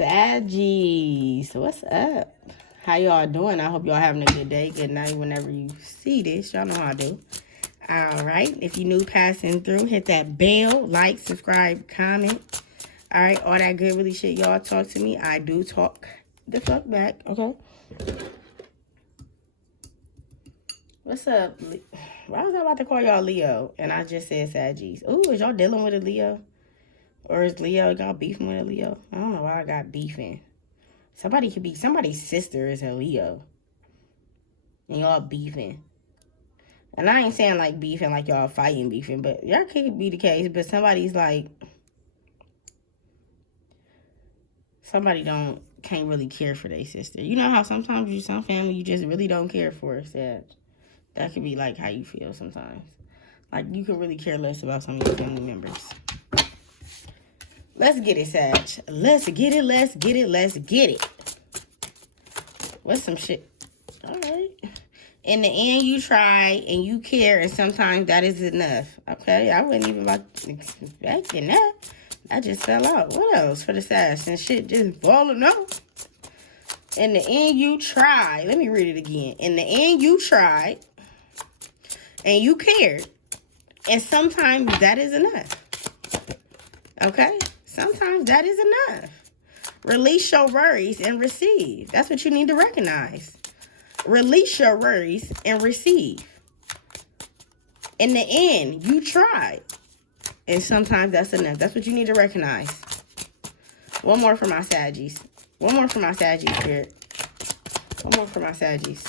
Saggies, what's up? How y'all doing? I hope y'all having a good day, good night whenever you see this. Y'all know how I do. All right, if you new passing through, hit that bell, like, subscribe, comment. All right, all that good really shit y'all talk to me. I do talk the fuck back, okay? What's up? Why was I about to call y'all Leo? And I just said Saggies. Ooh, is y'all dealing with a Leo? Or is Leo, y'all beefing with a Leo? I don't know why I got beefing. Somebody could be, somebody's sister is a Leo. And y'all beefing. And I ain't saying like beefing, like y'all fighting beefing, but y'all could be the case. But somebody's like, somebody can't really care for their sister. You know how sometimes some family you just really don't care for, Sag. That could be like how you feel sometimes. Like you can really care less about some of your family members. Let's get it, Sag. Let's get it, let's get it, let's get it. What's some shit? All right. In the end, you try and you care, and sometimes that is enough. Okay? I wasn't even expecting that. I just fell out. What else for the Sag? Since shit just falling out. In the end, you tried. Let me read it again. In the end, you tried and you cared. And sometimes that is enough. Okay? Sometimes that is enough. Release your worries and receive. That's what you need to recognize. Release your worries and receive. In the end, you tried. And sometimes that's enough. That's what you need to recognize. One more for my Saggies. One more for my Saggies, Spirit. One more for my Saggies.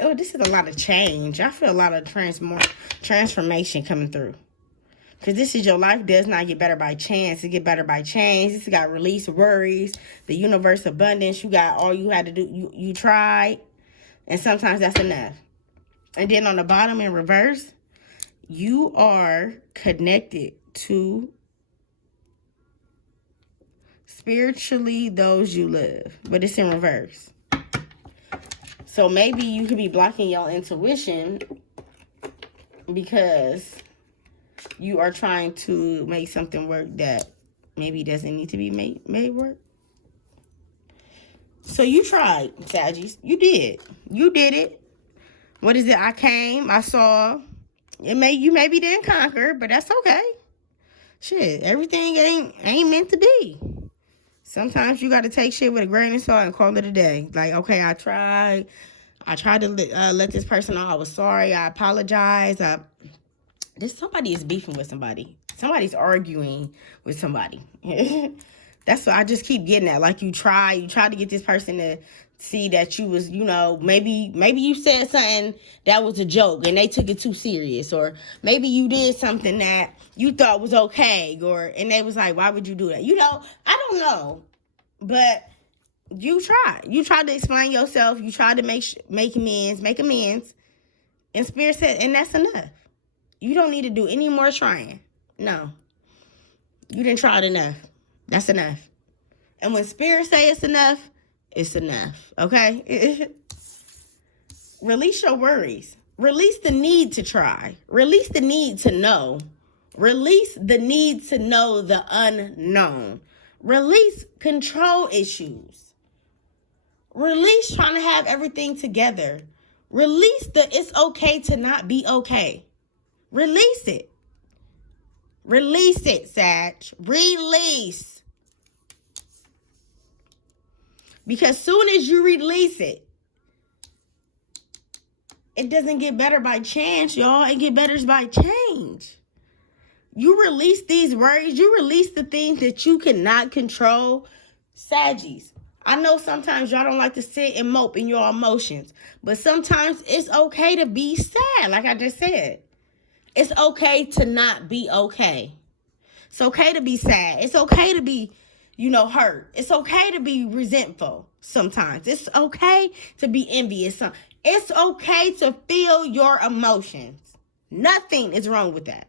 Oh, this is a lot of change. I feel a lot of transformation coming through. Because this is your life does not get better by chance. It get better by change. This got release worries, the universe abundance. You got all you had to do. You tried. And sometimes that's enough. And then on the bottom in reverse, you are connected to spiritually those you love. But it's in reverse. So maybe you could be blocking your intuition because you are trying to make something work that maybe doesn't need to be made work. So you tried, Saggies. You did. You did it. What is it? I came. I saw. You maybe didn't conquer, but that's okay. Shit, everything ain't meant to be. Sometimes you got to take shit with a grain of salt and call it a day. Like, okay, I tried. I tried to let this person know I was sorry. I apologize. Somebody is beefing with somebody. Somebody's arguing with somebody. That's what I just keep getting at. Like you tried to get this person to see that you was, maybe you said something that was a joke and they took it too serious. Or maybe you did something that you thought was okay. And they was like, why would you do that? I don't know. But you tried. You tried to explain yourself. You tried to make amends. And Spirit said, and that's enough. You don't need to do any more trying. No. You didn't try it enough. That's enough. And when Spirit say it's enough, it's enough. Okay? Release your worries. Release the need to try. Release the need to know. Release the need to know the unknown. Release control issues. Release trying to have everything together. Release it's okay to not be okay. Release it. Release it, Sag. Release. Because soon as you release it, it doesn't get better by chance, y'all. It get better by change. You release these worries. You release the things that you cannot control. Saggies, I know sometimes y'all don't like to sit and mope in your emotions. But sometimes it's okay to be sad, like I just said. It's okay to not be okay. It's okay to be sad. It's okay to be, hurt. It's okay to be resentful sometimes. It's okay to be envious. It's okay to feel your emotions. Nothing is wrong with that.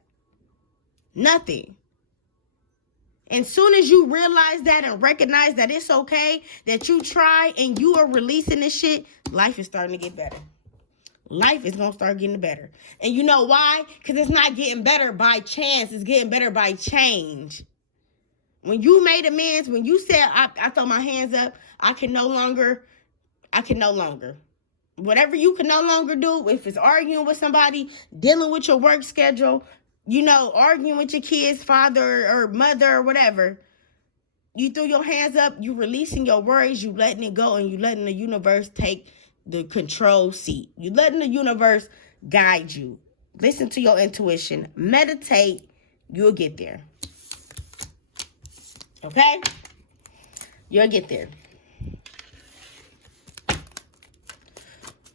Nothing. And soon as you realize that and recognize that it's okay, that you try and you are releasing this shit, life is starting to get better. Life is going to start getting better. And you know why? Because it's not getting better by chance. It's getting better by change. When you made amends, when you said, I throw my hands up, I can no longer. Whatever you can no longer do, if it's arguing with somebody, dealing with your work schedule, you know, arguing with your kid's father or mother or whatever, you threw your hands up, you releasing your worries, you letting it go, and you letting the universe take the control seat. You letting the universe guide you. Listen to your intuition. Meditate. You'll get there. Okay? You'll get there.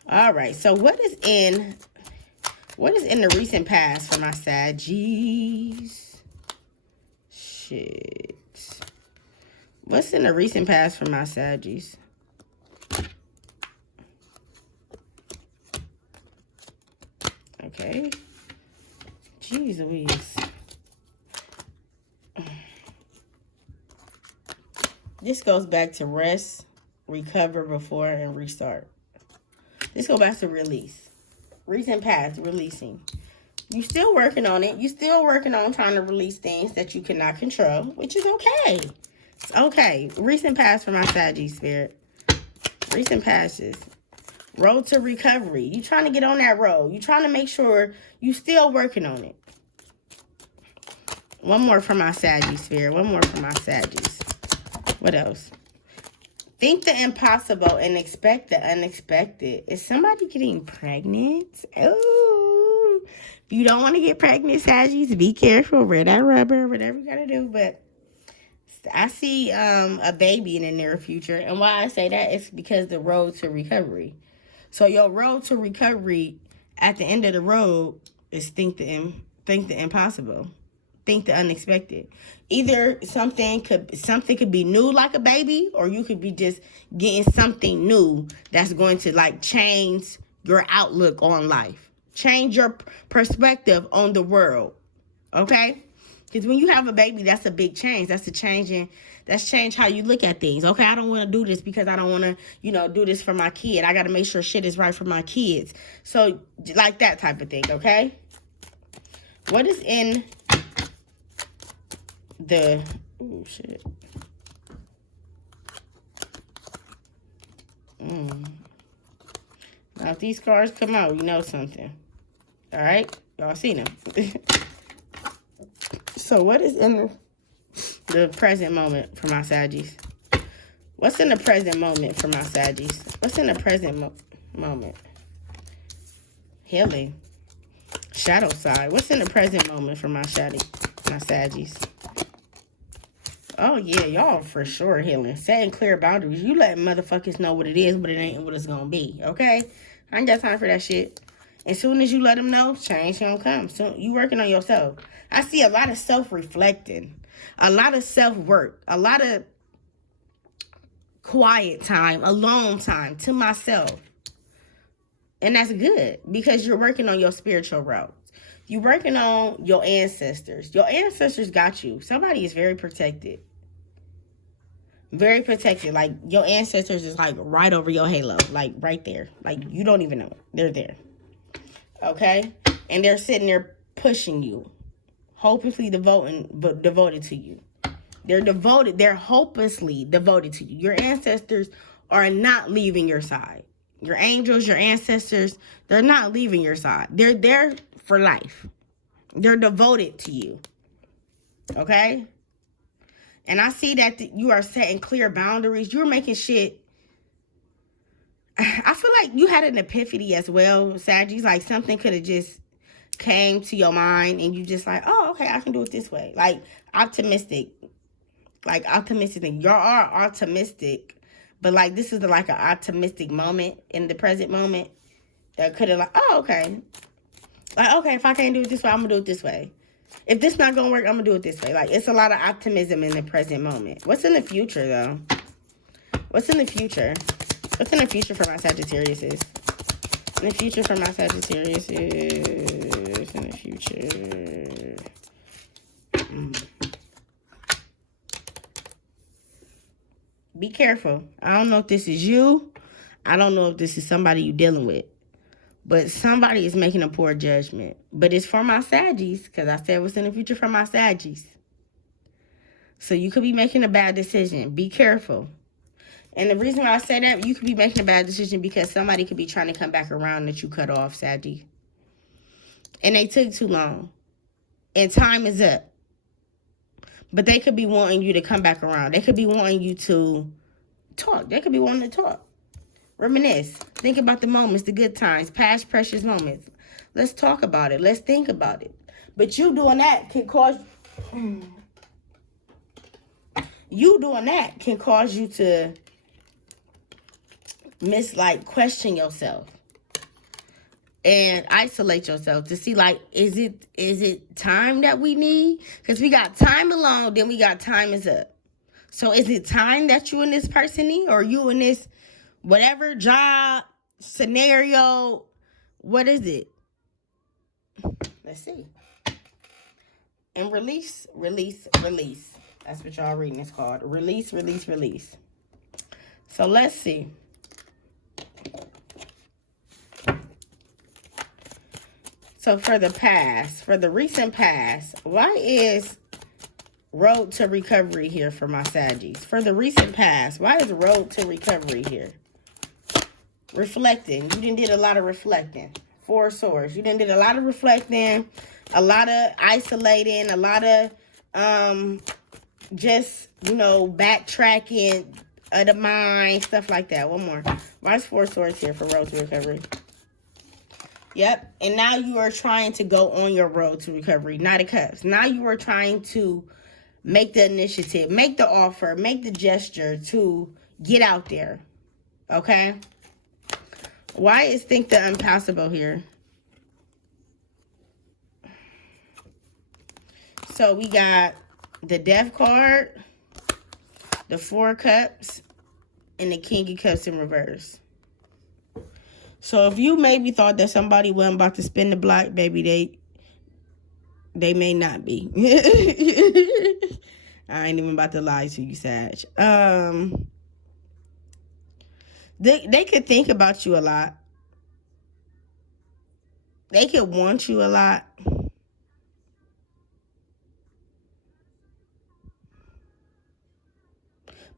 All right. So what is in the recent past for my Saggies? Shit. What's in the recent past for my Saggies? Okay. Jeez Louise. This goes back to rest, recover before, and restart. This goes back to release. Recent past, releasing. You still working on it. You still working on trying to release things that you cannot control, which is okay. It's okay. Recent past for my Saggy spirit. Recent passes. Road to recovery. You trying to get on that road. You trying to make sure you still working on it. One more for my Saggy spirit. One more for my Saggies. What else? Think the impossible and expect the unexpected. Is somebody getting pregnant? Oh, if you don't want to get pregnant, Saggies, be careful. Wear that rubber, whatever you got to do. But I see a baby in the near future. And why I say that is because the road to recovery. So your road to recovery, at the end of the road, is think the impossible. Think the unexpected. Either something could be new like a baby, or you could be just getting something new that's going to like change your outlook on life. Change your perspective on the world. Okay? Because when you have a baby, that's a big change. That's change how you look at things. Okay, I don't want to do this because I don't want to, do this for my kid. I got to make sure shit is right for my kids. So like that type of thing, okay? What is in the, oh shit. Now if these cards come out, you know something. All right? Y'all seen them. So what is in the present moment for my Saggies? What's in the present moment for my Saggies? What's in the present moment? Healing. Shadow side. What's in the present moment for my Saggies? Oh, yeah, y'all for sure healing. Setting clear boundaries. You let motherfuckers know what it is, but it ain't what it's gonna be, okay? I ain't got time for that shit. As soon as you let them know, change gonna come. So you working on yourself. I see a lot of self-reflecting, a lot of self-work, a lot of quiet time, alone time to myself. And that's good because you're working on your spiritual route. You're working on your ancestors. Your ancestors got you. Somebody is very protected. Very protected. Like, your ancestors is, like, right over your halo. Like, right there. Like, you don't even know it. They're there. Okay? And they're sitting there pushing you. Hopelessly devoted to you. They're devoted. They're hopelessly devoted to you. Your ancestors are not leaving your side. Your angels, your ancestors, they're not leaving your side. They're there for life. They're devoted to you. Okay? And I see that you are setting clear boundaries. You're making shit. I feel like you had an epiphany as well, Saggies. Like something could have just came to your mind and you just like, oh, okay, I can do it this way. Like optimistic. Like optimistic. You are optimistic. But like this is like an optimistic moment in the present moment that could have like, oh, okay. Like, okay, if I can't do it this way, I'm going to do it this way. If this not going to work, I'm going to do it this way. Like, it's a lot of optimism in the present moment. What's in the future, though? What's in the future? What's in the future for my Sagittarius is? In the future for my Sagittarius is... In the future... Be careful. I don't know if this is you. I don't know if this is somebody you're dealing with. But somebody is making a poor judgment. But it's for my Saggies. Because I said what's in the future for my Saggies. So you could be making a bad decision. Be careful. And the reason why I say that, you could be making a bad decision because somebody could be trying to come back around that you cut off, Saggy. And they took too long. And time is up. But they could be wanting you to come back around. They could be wanting you to talk. They could be wanting to talk. Reminisce. Think about the moments, the good times, past precious moments. Let's talk about it. Let's think about it. But you doing that can cause... You doing that can cause you to question yourself. And isolate yourself to see, like, is it time that we need? Because we got time alone, then we got time is up. So is it time that you and this person need? Or you and this whatever job, scenario, what is it? Let's see. And release, release, release. That's what y'all reading is called. Release, release, release. So let's see. So for the past, for the recent past, why is road to recovery here for my Saggies? For the recent past, why is road to recovery here? Reflecting. You done did a lot of reflecting. Four Swords. You done did a lot of reflecting, a lot of isolating, a lot of just, you know, backtracking of the mind, stuff like that. One more. Why is Four Swords here for road to recovery? Yep. And now you are trying to go on your road to recovery. Knight of Cups. Now you are trying to make the initiative, make the offer, make the gesture to get out there. Okay? Why is Think the Impossible here? So we got the Death card, the Four Cups, and the King of Cups in reverse. So if you maybe thought that somebody wasn't about to spin the block, baby, they may not be. I ain't even about to lie to you, Sag. They could think about you a lot. They could want you a lot.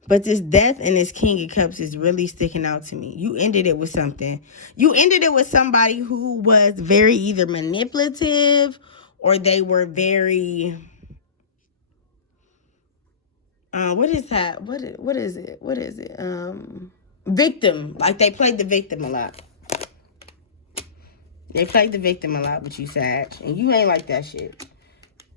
But this Death and this King of Cups is really sticking out to me. You ended it with something. You ended it with somebody who was very either manipulative or they were very... what is that? What is it? What is it? Victim. Like they played the victim a lot. They played the victim a lot with you, Sag. And you ain't like that shit.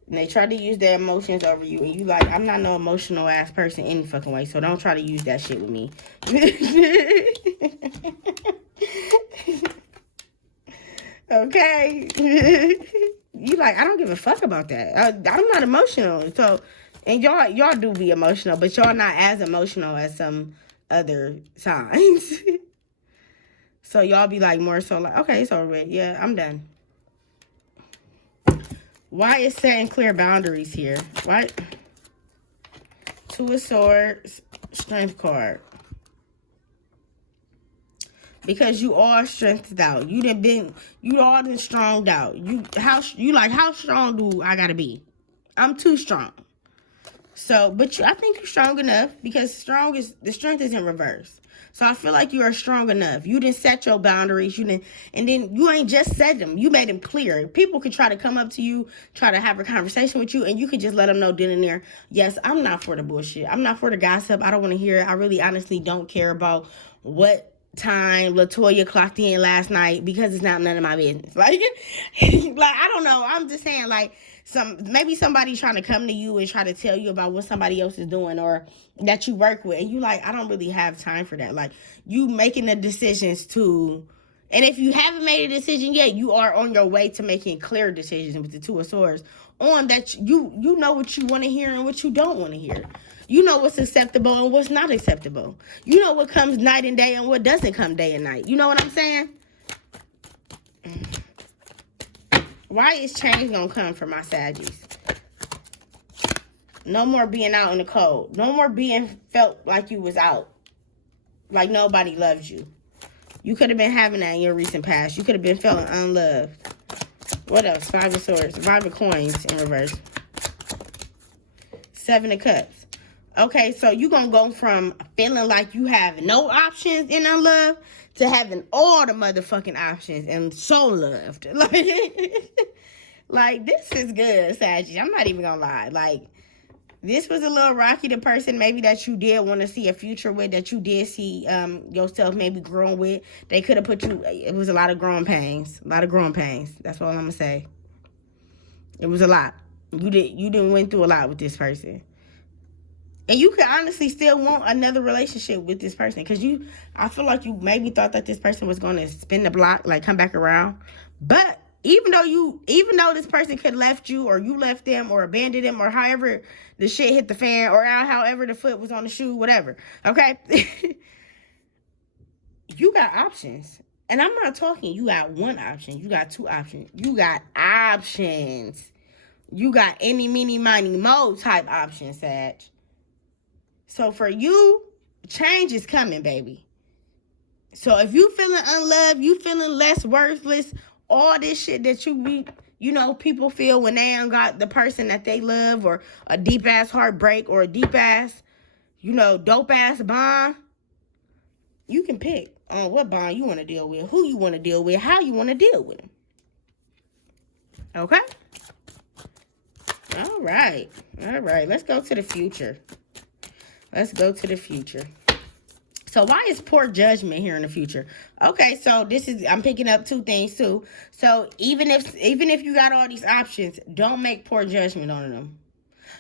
And they try to use their emotions over you. And you like, I'm not no emotional ass person any fucking way. So don't try to use that shit with me. Okay? You like, I don't give a fuck about that. I'm not emotional. So, and y'all do be emotional. But y'all not as emotional as some other signs. So y'all be like more so like, okay, it's over with. Yeah, I'm done. Why is setting clear boundaries here? Why? Two of Swords, Strength card. Because you are strengthed out. You all been stronged out. How strong do I gotta be? I'm too strong. So, but I think you're strong enough because the strength is in reverse. So I feel like you are strong enough. You didn't set your boundaries. And then you ain't just set them. You made them clear. People could try to come up to you, try to have a conversation with you, and you could just let them know then and there, yes, I'm not for the bullshit. I'm not for the gossip. I don't want to hear it. I really honestly don't care about what time LaToya clocked in last night because it's not none of my business. Like I don't know. I'm just saying, like, maybe somebody trying to come to you and try to tell you about what somebody else is doing or that you work with, and you like, I don't really have time for that. Like, you making the decisions to, and if you haven't made a decision yet, you are on your way to making clear decisions with the Two of Swords on that. You know what you want to hear and what you don't want to hear. You know what's acceptable and what's not acceptable. You know what comes night and day and what doesn't come day and night. You know what I'm saying? Why is change gonna come for my Saggies? No more being out in the cold. No more being felt like you was out. Like nobody loved you. You could have been having that in your recent past. You could have been feeling unloved. What else? Five of Swords. Five of Coins in reverse. Seven of Cups. Okay, so you're going to go from feeling like you have no options in love to having all the motherfucking options and so loved. Like this is good, Saggy. I'm not even going to lie. Like, this was a little rocky. The person maybe that you did want to see a future with, that you did see yourself maybe growing with, they could have put you, it was a lot of growing pains. A lot of growing pains. That's all I'm going to say. It was a lot. You didn't went through a lot with this person. And you could honestly still want another relationship with this person. Because I feel like you maybe thought that this person was going to spin the block, like come back around. But even though this person could left you, or you left them, or abandoned them, or however the shit hit the fan, or however the foot was on the shoe, whatever. Okay? You got options. And I'm not talking you got one option. You got two options. You got options. You got any, meeny, miny, mo type options, Sag. So for you, change is coming, baby. So if you feeling unloved, you feeling less worthless, all this shit that people feel when they ain't got the person that they love, or a deep ass heartbreak, or a deep ass, dope ass bond, you can pick on what bond you want to deal with, who you want to deal with, how you want to deal with them. Okay? All right. Let's go to the future. So why is poor judgment here in the future? Okay, so I'm picking up two things too. So even if you got all these options, don't make poor judgment on them.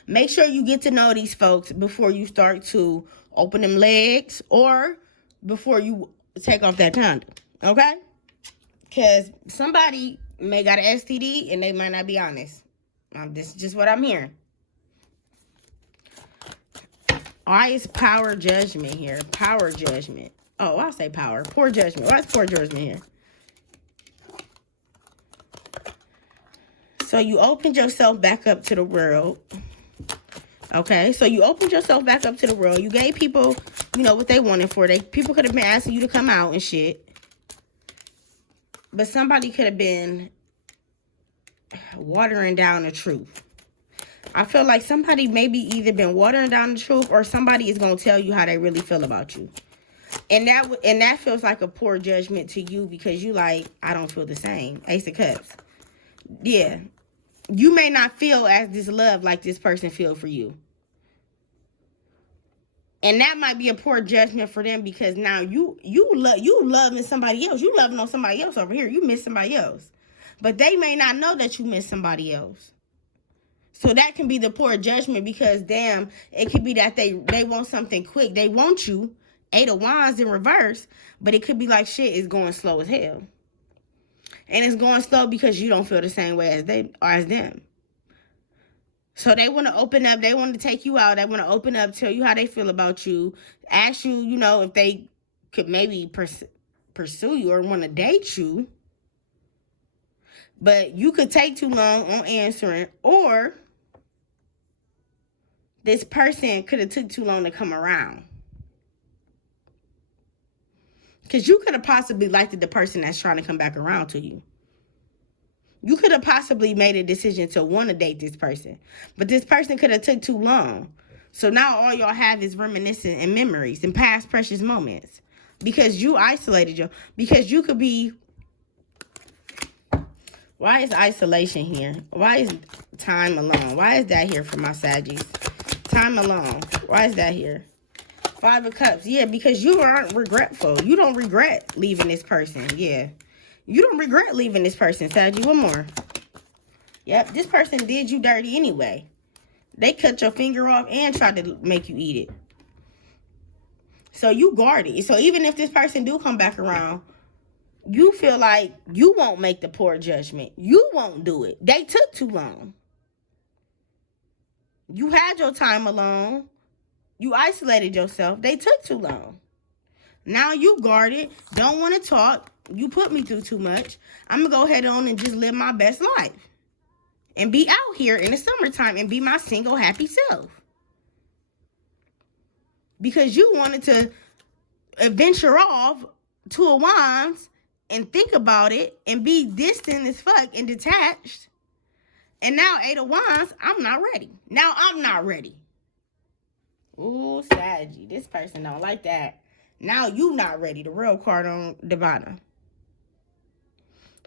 Make sure you get to know these folks before you start to open them legs, or before you take off that condom. Okay? Because somebody may got an STD and they might not be honest. This is just what I'm hearing. Why is power judgment here? Power judgment. Oh, I'll say power. Poor judgment. Why is poor judgment here? So you opened yourself back up to the world. Okay, so you opened yourself back up to the world. You gave people, what they wanted for. People could have been asking you to come out and shit. But somebody could have been watering down the truth. I feel like somebody maybe either been watering down the truth, or somebody is going to tell you how they really feel about you. And that feels like a poor judgment to you, because you like, I don't feel the same. Ace of Cups. Yeah. You may not feel as this love like this person feel for you. And that might be a poor judgment for them, because now you loving somebody else. You loving on somebody else over here. You miss somebody else. But they may not know that you miss somebody else. So that can be the poor judgment, because damn, it could be that they want something quick. They want you, 8 of Wands in reverse, but it could be like shit is going slow as hell. And it's going slow because you don't feel the same way as they or as them. So they want to open up. They want to take you out. They want to open up, tell you how they feel about you, ask you, if they could maybe pursue you or want to date you. But you could take too long on answering, or this person could have took too long to come around. Because you could have possibly liked the person that's trying to come back around to you. You could have possibly made a decision to want to date this person. But this person could have took too long. So now all y'all have is reminiscing and memories and past precious moments. Because you isolated you. Because you could be... Why is isolation here? Why is time alone? Why is that here for my Saggies? Time alone. Why is that here? 5 of Cups. Yeah, because you aren't regretful. You don't regret leaving this person. Yeah. You don't regret leaving this person, Saggy. One more. Yep, this person did you dirty anyway. They cut your finger off and tried to make you eat it. So you guard it. So even if this person do come back around, you feel like you won't make the poor judgment. You won't do it. They took too long. You had your time alone. You isolated yourself. They took too long. Now you guarded. Don't want to talk. You put me through too much. I'm going to go ahead on and just live my best life. And be out here in the summertime and be my single happy self. Because you wanted to venture off 2 of Wands and think about it and be distant as fuck and detached. And now 8 of Wands, I'm not ready. Now I'm not ready. Ooh, Saggy. This person don't like that. Now you not ready. The real card on the bottom.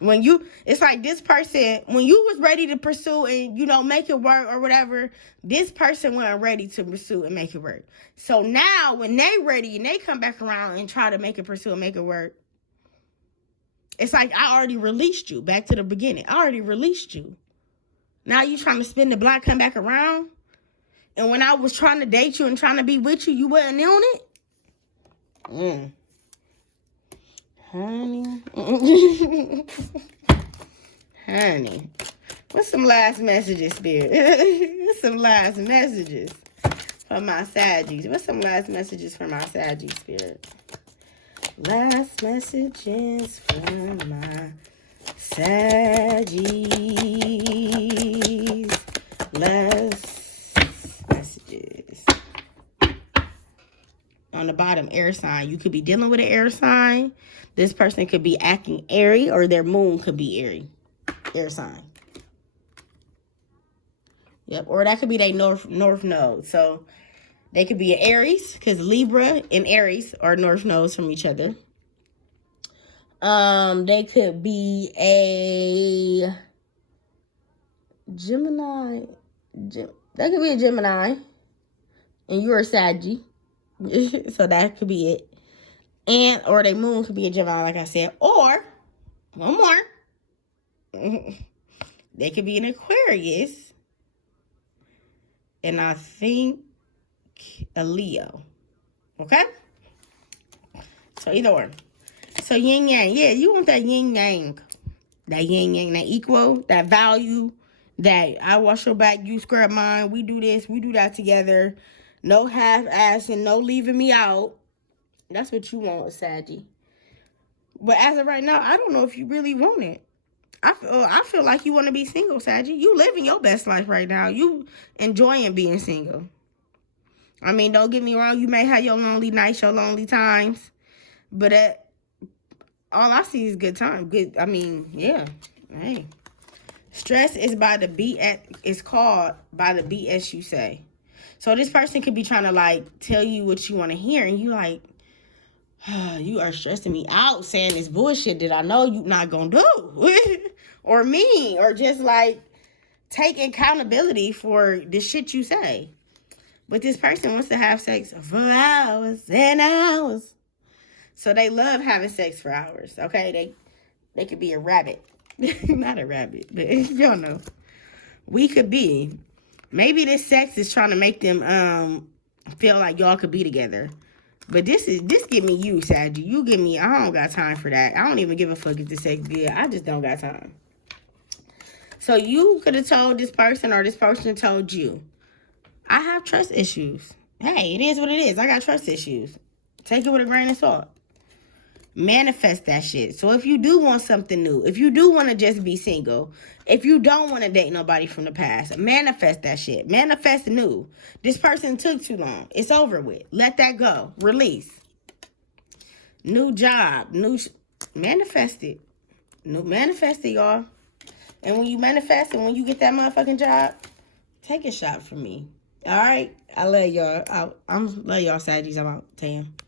When you, it's like this person, when you was ready to pursue and, you know, make it work or whatever, this person wasn't ready to pursue and make it work. So now when they ready and they come back around and try to make it pursue and make it work, it's like I already released you. Back to the beginning. I already released you. Now you trying to spin the block, come back around? And when I was trying to date you and trying to be with you, you wasn't on it? Honey. Honey. What's some last messages, Spirit? What's some last messages for my Saggies? What's some last messages for my Saggies, Spirit? Last messages for my Saggies. Last messages. On the bottom, air sign. You could be dealing with an air sign. This person could be acting airy, or their moon could be airy. Air sign. Yep, or that could be their north node. So they could be an Aries, because Libra and Aries are north nodes from each other. They could be a Gemini. That could be a Gemini, and you're a Saggy. So that could be it. And or their moon could be a Gemini, like I said. Or one more. They could be an Aquarius. And I think a Leo. Okay? So either or. So yin yang. Yeah, you want that yin yang. That yin yang, that equal, that value, that I wash your back, you scrub mine. We do this, we do that together. No half-ass and no leaving me out. That's what you want, Saggy. But as of right now, I don't know if you really want it. I feel like you want to be single, Saggy. You living your best life right now. You enjoying being single. I mean, don't get me wrong. You may have your lonely nights, your lonely times. But all I see is good time. Good. I mean, yeah. Hey. Stress is by the it's called by the BS you say. So this person could be trying to, like, tell you what you want to hear. And you like, you are stressing me out saying this bullshit that I know you not going to do. Or me. Or just, like, take accountability for the shit you say. But this person wants to have sex for hours and hours. So they love having sex for hours, okay? They could be a rabbit. Not a rabbit, but y'all know. We could be. Maybe this sex is trying to make them feel like y'all could be together. But this give me you, Saggy. You give me, I don't got time for that. I don't even give a fuck if the sex good. I just don't got time. So you could have told this person, or this person told you, I have trust issues. Hey, it is what it is. I got trust issues. Take it with a grain of salt. Manifest that shit. So if you do want something new, if you do want to just be single, if you don't want to date nobody from the past, manifest that shit. Manifest new. This person took too long. It's over with. Let that go. Release. New job. Manifest it. Manifest it, y'all. And when you manifest and when you get that motherfucking job, take a shot from me. All right? I love y'all. I love y'all, Saggies. I'm out. TayM.